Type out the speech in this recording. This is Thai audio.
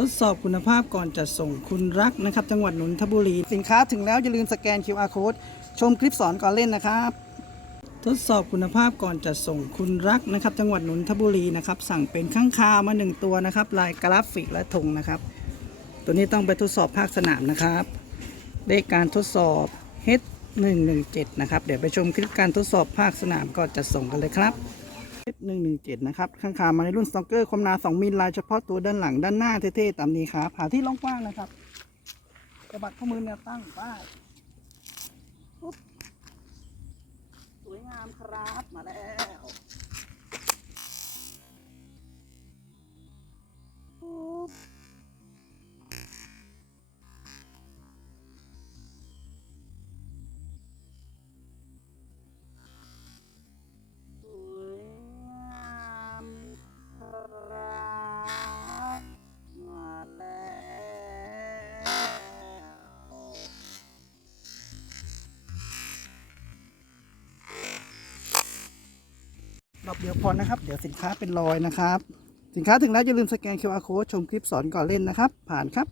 ทดสอบคุณภาพก่อนจัดส่งคุณรักนะครับ จังหวัดนนทบุรี สินค้าถึงแล้วอย่าลืมสแกน QR code ชมคลิปสอนก่อนเล่นนะครับ ทดสอบคุณภาพก่อนจัดส่งคุณรักนะครับ จังหวัดนนทบุรีนะครับ สั่งเป็นข้างคาวมาหนึ่งตัวนะครับ ลายกราฟิกและธงนะครับ ตัวนี้ต้องไปทดสอบภาคสนามนะครับเลขการทดสอบ H117 นะครับ เดี๋ยวไปชมคลิปการทดสอบภาคสนามก่อนจัดส่งกันเลยครับ H117 นะครับ ข้างขามาในรุ่นสต็อกเกอร์ความหนา2มิลลายเฉพาะตัวด้านหลังด้านหน้าเท่ๆตามนี้ครับหาที่ร่องกว้างนะครับ กระบัดข้อมือแนวตั้งป้ายสวยงามครับมาแล้ว รอบเดียวพอนะครับ เดี๋ยวสินค้าเป็นรอยนะครับ สินค้าถึงแล้วอย่าลืมสแกน QR code ชมคลิปสอนก่อนเล่นนะครับ ผ่านครับ